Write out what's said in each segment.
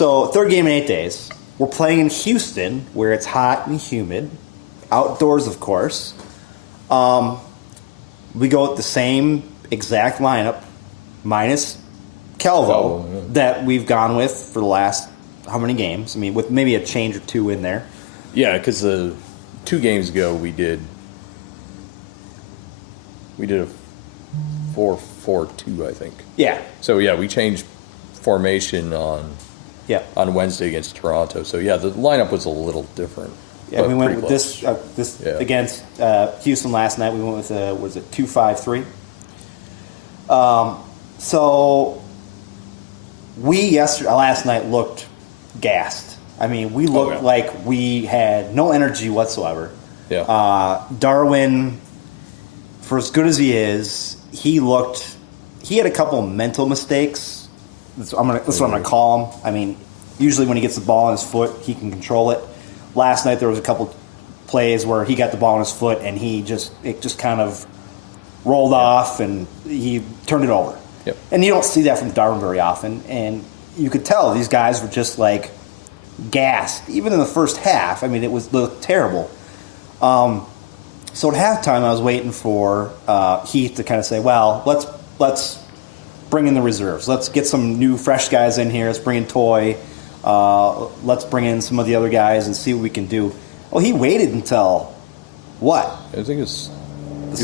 So, third game in 8 days. We're playing in Houston, where it's hot and humid. Outdoors, of course. We go with the same exact lineup, minus Calvo, that we've gone with for the last how many games? I mean, with maybe a change or two in there. Yeah, because 2 games ago we did a 4-4-2, I think. Yeah. So yeah, we changed formation on Wednesday against Toronto. So yeah, the lineup was a little different. Yeah, we went with this against Houston last night. We went with was it 2-5-3? So we last night looked gassed. I mean, we looked like we had no energy whatsoever. Yeah. Darwin, for as good as he is, he had a couple of mental mistakes. That's what I'm going to call him. I mean, usually when he gets the ball on his foot, he can control it. Last night there was a couple plays where he got the ball on his foot and it just kind of rolled off and he turned it over. Yep. And you don't see that from Darwin very often. And you could tell these guys were just like gassed, even in the first half. I mean, it looked terrible. So at halftime, I was waiting for Heath to kind of say, "Well, let's bring in the reserves. Let's get some new, fresh guys in here. Let's bring in Toy. Let's bring in some of the other guys and see what we can do." Well, he waited until what? I think it was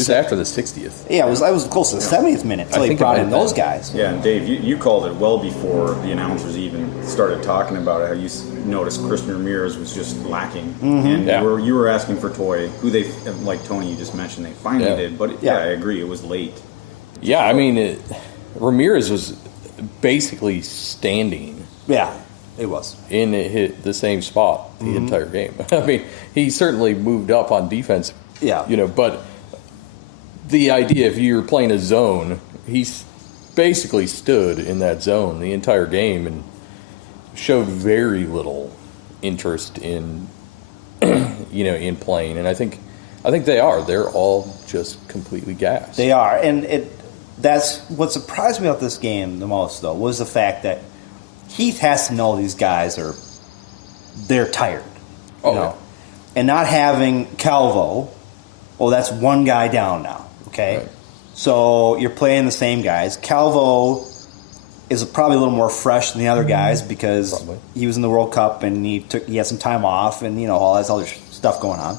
after the 60th. Yeah, I was close to the 70th minute until he brought in those guys. Yeah, and Dave, you called it well before the announcers even started talking about it, how you noticed Christian Ramirez was just lacking. Mm-hmm. And you were asking for Toy, who they, like Tony, you just mentioned, they finally did. But I agree, it was late. Yeah, I mean, Ramirez was basically standing. Yeah, it was. In the same spot the entire game. I mean, he certainly moved up on defense. Yeah. But the idea, if you're playing a zone, he's basically stood in that zone the entire game and showed very little interest in in playing. And I think they're all just completely gassed. They are, and that's what surprised me about this game the most, though, was the fact that Heath has to know these guys they're tired. And not having Calvo, that's one guy down now. Okay, right. So you're playing the same guys. Calvo is probably a little more fresh than the other guys because he was in the World Cup and he had some time off and all that other stuff going on.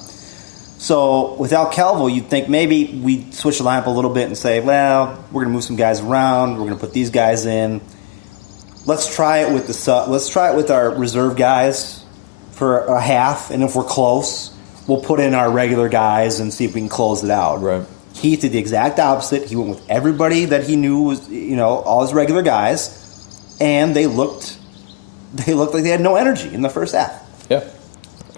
So without Calvo, you'd think maybe we'd switch the lineup a little bit and say, well, we're going to move some guys around. We're going to put these guys in. Let's try it with our reserve guys for a half, and if we're close, we'll put in our regular guys and see if we can close it out. Right. Heath did the exact opposite. He went with everybody that he knew was, all his regular guys, and they looked like they had no energy in the first half. Yeah,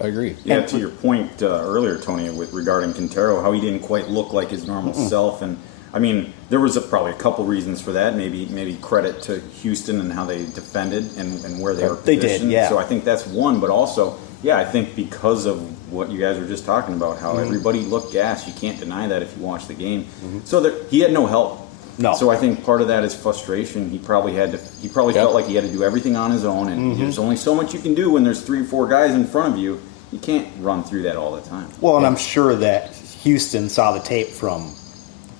I agree. Yeah, to your point earlier, Tony, regarding Quintero, how he didn't quite look like his normal self, and I mean, there was probably a couple reasons for that. Maybe credit to Houston and how they defended and where they were positioned. They did, yeah. So I think that's one, but also, I think because of what you guys were just talking about, how everybody looked gassed. You can't deny that if you watch the game. So he had no help. No. So I think part of that is frustration. He probably felt like he had to do everything on his own, and there's only so much you can do when there's 3 or 4 guys in front of you. You can't run through that all the time. Well, and I'm sure that Houston saw the tape from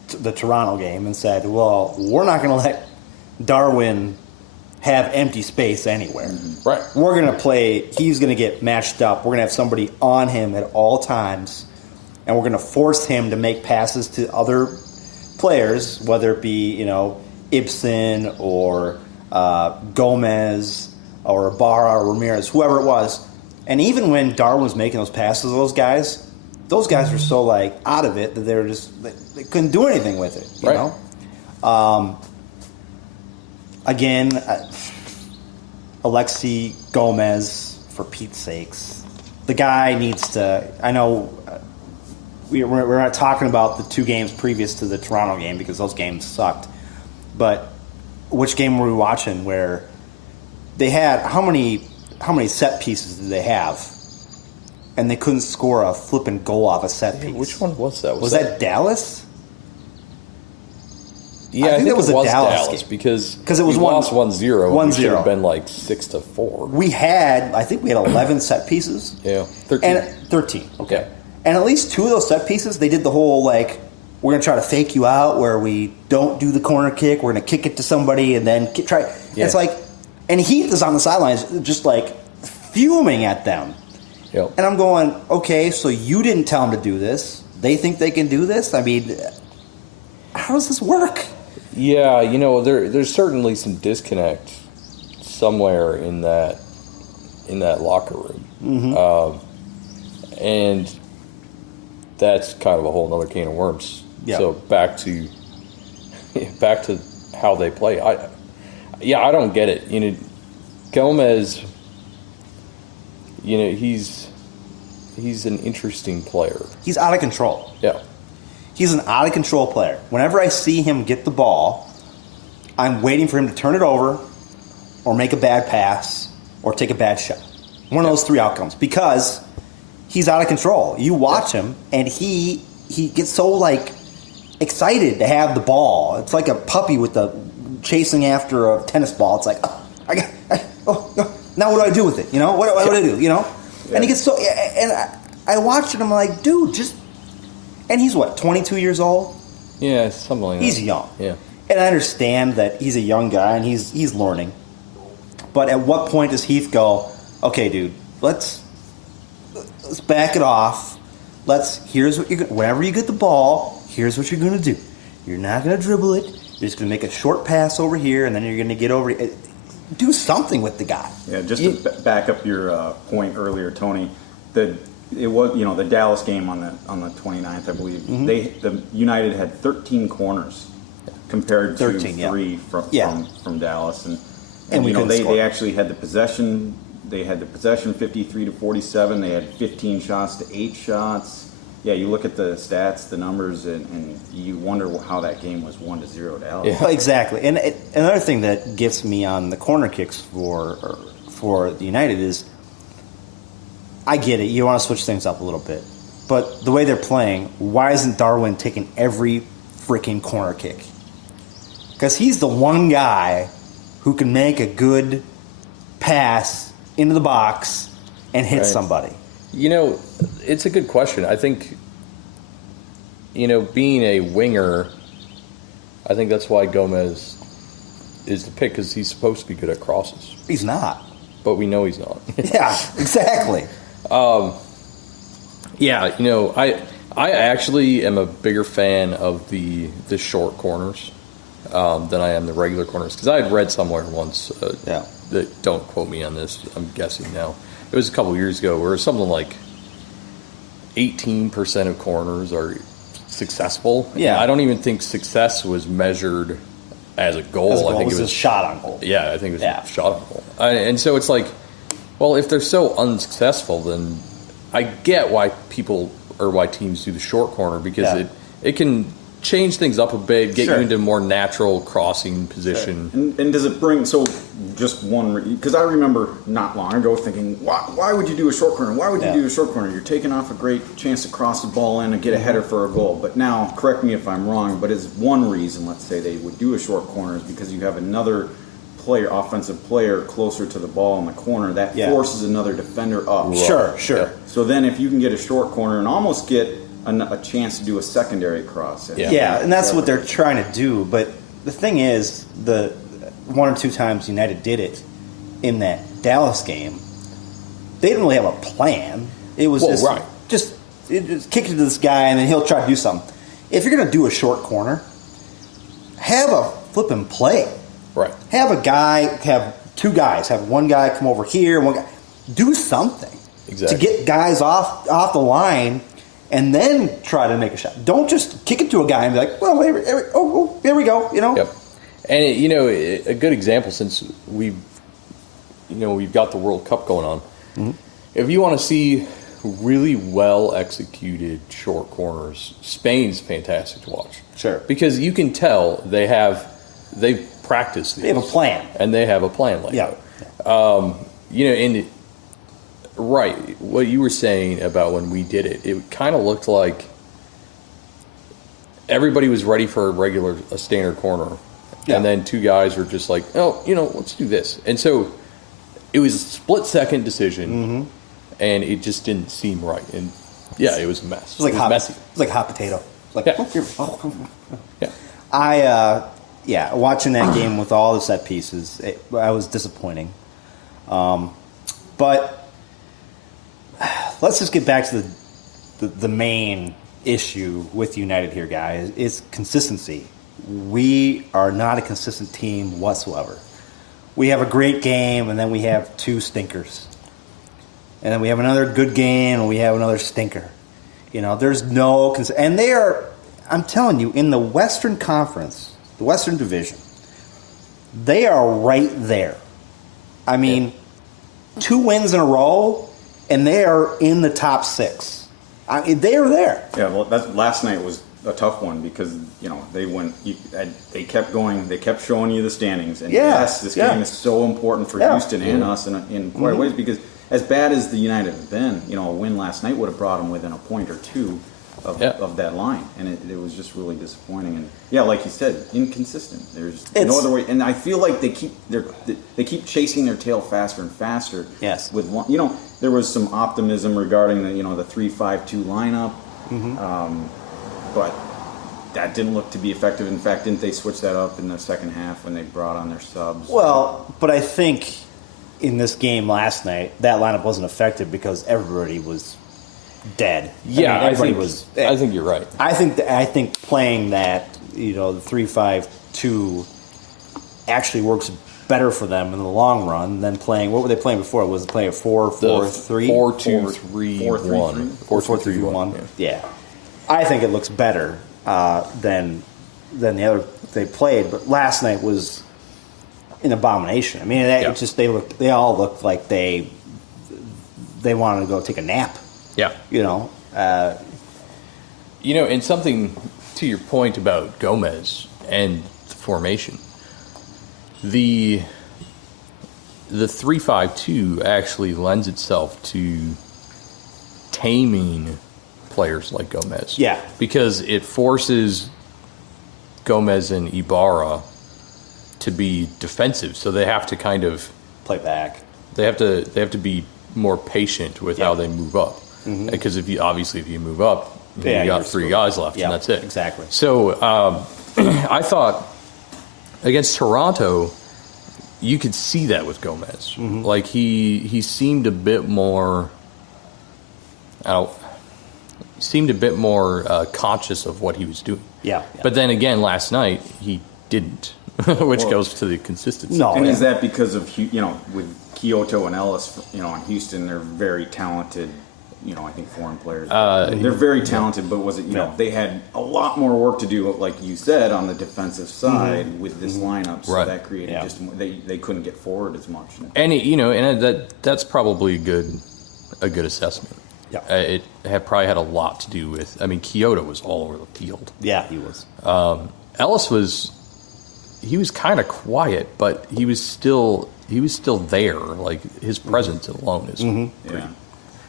the Toronto game and said, well, we're not going to let Darwin have empty space anywhere. Right. We're going to play, he's going to get matched up. We're going to have somebody on him at all times, and we're going to force him to make passes to other players, whether it be, Ibsen or Gomez or Ibarra or Ramirez, whoever it was. And even when Darwin was making those passes to those guys were so out of it that they were they couldn't do anything with it. You know. Again, Alexi Gomez, for Pete's sakes, the guy needs to. I know we're not talking about the 2 games previous to the Toronto game because those games sucked. But which game were we watching where they had how many set pieces did they have? And they couldn't score a flipping goal off a set piece. Which one was that? Was that Dallas? Yeah, I think that was it a was Dallas Dallas game. because it was we lost 1-0. 1-0. It should have been like 6-4. I think we had 11 set pieces. Yeah, 13. And 13, okay. Yeah. And at least 2 of those set pieces, they did the whole, like, we're going to try to fake you out where we don't do the corner kick. We're going to kick it to somebody and then try. Yeah. It's like, and Heath is on the sidelines just, like, fuming at them. Yep. And I'm going, okay, so you didn't tell them to do this. They think they can do this? I mean, how does this work? Yeah, there's certainly some disconnect somewhere in that locker room, and that's kind of a whole other can of worms. Yeah. So back to how they play. I don't get it. Gomez. He's an interesting player. He's out of control. Yeah. He's an out-of-control player. Whenever I see him get the ball, I'm waiting for him to turn it over or make a bad pass or take a bad shot. One of those 3 outcomes. Because he's out of control. You watch him, and he gets so, like, excited to have the ball. It's like a puppy chasing after a tennis ball. It's like, now what do I do with it? What do I do? Yeah. And he gets so... And I watched it, and I'm like, dude, just... And he's, 22 years old? Yeah, something like that. He's young. Yeah. And I understand that he's a young guy and he's learning. But at what point does Heath go, okay, dude, let's back it off. Whenever you get the ball, here's what you're going to do. You're not going to dribble it. You're just going to make a short pass over here, and then you're going to get over it. Do something with the guy. Yeah, just to back up your point earlier, Tony, it was the Dallas game on the 29th, I believe. The United had 13 corners compared to 3 from Dallas, and they actually had the possession. They had the possession 53-47. They had 15 shots to 8 shots. Yeah, you look at the stats, the numbers, and you wonder how that game was 1-0 Dallas. Yeah. Exactly. And another thing that gets me on the corner kicks for the United is, I get it. You want to switch things up a little bit. But the way they're playing, why isn't Darwin taking every freaking corner kick? Because he's the one guy who can make a good pass into the box and hit somebody. It's a good question. I think, being a winger, I think that's why Gomez is the pick, because he's supposed to be good at crosses. He's not. But we know he's not. Yeah, exactly. I actually am a bigger fan of the short corners than I am the regular corners, because I had read somewhere once that, don't quote me on this, I'm guessing now, it was a couple years ago, where it was something like 18% of corners are successful. Yeah. I don't even think success was measured as a goal. I think it was a shot on goal. Yeah, I think it was a shot on goal. And so it's like, well, if they're so unsuccessful, then I get why teams do the short corner, because it can change things up a bit, get you into a more natural crossing position. And does it bring, just one, because I remember not long ago thinking, why would you do a short corner? Why would you do a short corner? You're taking off a great chance to cross the ball in and get a header for a goal. But now, correct me if I'm wrong, but is one reason, let's say, they would do a short corner is because you have another offensive player closer to the ball in the corner, that forces another defender up. Sure. Yeah. So then if you can get a short corner and almost get a chance to do a secondary cross. And that's what they're trying to do. But the thing is, the 1 or 2 times United did it in that Dallas game, they didn't really have a plan. It was just kick it to this guy and then he'll try to do something. If you're going to do a short corner, have a flipping play. Right. Have have 2 guys, have one guy come over here, one guy. Do something to get guys off the line, and then try to make a shot. Don't just kick it to a guy and be like, well, here we go. Yep. And a good example, since we've got the World Cup going on. Mm-hmm. If you want to see really well executed short corners, Spain's fantastic to watch. Sure. Because you can tell they've practiced these. They have a plan. And they have a plan like that. Right, what you were saying about when we did it, it kind of looked like, everybody was ready for a standard corner. Yeah. And then two guys were just like, oh, let's do this. And so it was a split-second decision, and it just didn't seem right. And, yeah, it was a mess. It was messy. It was like hot potato. Like, Yeah. Watching that game with all the set pieces, I was disappointing. But let's just get back to the main issue with United here, guys. Is consistency. We are not a consistent team whatsoever. We have a great game, and then we have two stinkers. And then we have another good game, and we have another stinker. There's no... And they are, I'm telling you, in the Western Conference, the Western Division, they are right there. I mean, 2 wins in a row, and they are in the top 6. They are there. Yeah, well, last night was a tough one because they went. They kept going. They kept showing you the standings. And yes, this game is so important for Houston and us in quite a ways because as bad as the United have been, a win last night would have brought them within a point or two of that line, and it was just really disappointing. And like you said, inconsistent. There's no other way. And I feel like they keep chasing their tail faster and faster. Yes. With one, there was some optimism regarding the the 3-5-2 lineup. But that didn't look to be effective. In fact, didn't they switch that up in the second half when they brought on their subs? Well, but I think in this game last night, that lineup wasn't effective because everybody was dead. Yeah, I think you're right. I think playing that, the 3-5-2 actually works better for them in the long run than playing. What were they playing before? Was it playing a 4-4-3? 4-2-3-1. 4-3-1. Yeah. I think it looks better than the other they played, but last night was an abomination. I mean, they all looked like they wanted to go take a nap. Yeah. And something to your point about Gomez and the formation, the 3-5-2 actually lends itself to taming players like Gomez. Yeah. Because it forces Gomez and Ibarra to be defensive, so they have to kind of play back. They have to be more patient with how they move up. Because if you move up, you got 3 guys left, and that's it. Exactly. So I thought against Toronto, you could see that with Gomez. Like he seemed a bit more. Seemed a bit more conscious of what he was doing. Yeah. But then again, last night he didn't, which goes to the consistency. No, and is that because of with Kyoto and Ellis, in Houston, they're very talented. I think foreign players. They're very talented, but was it they had a lot more work to do, like you said, on the defensive side with this lineup, so that created just they couldn't get forward as much. And that's probably a good assessment. Yeah. It probably had a lot to do with. I mean, Kyoto was all over the field. Yeah, he was. Ellis was kind of quiet, but he was still there. Like his presence alone is pretty.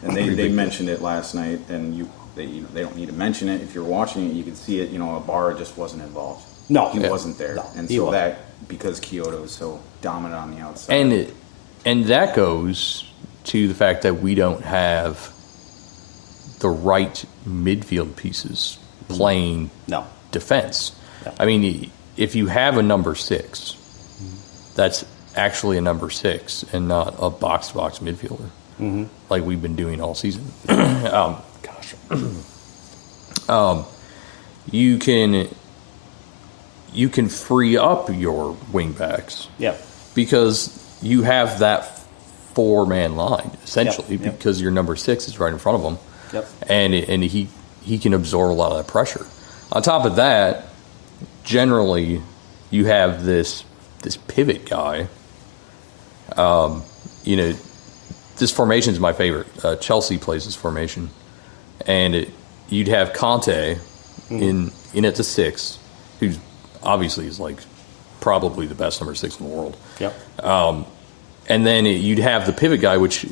And they mentioned it last night, and they don't need to mention it. If you're watching it, you can see it. Ibarra just wasn't involved. No, he wasn't there, and so wasn't. that because Kyoto is so dominant on the outside, and that goes to the fact that we don't have the right midfield pieces playing defense. No. I mean, if you have a number 6, that's actually a number 6 and not a box-to-box midfielder. Like we've been doing all season. You can free up your wingbacks. Yeah. Because you have that 4-man line essentially because your number 6 is right in front of him. Yep. And he can absorb a lot of that pressure. On top of that, generally you have this pivot guy. This formation is my favorite. Chelsea plays this formation, and you'd have Conte in at the 6, who obviously is like probably the best number 6 in the world. Yep. And then you'd have the pivot guy, which,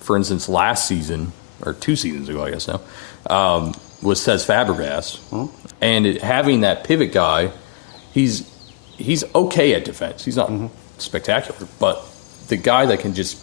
for instance, last season or 2 seasons ago, I guess now, was Cesc Fabregas, and having that pivot guy, he's okay at defense. He's not spectacular, but the guy that can just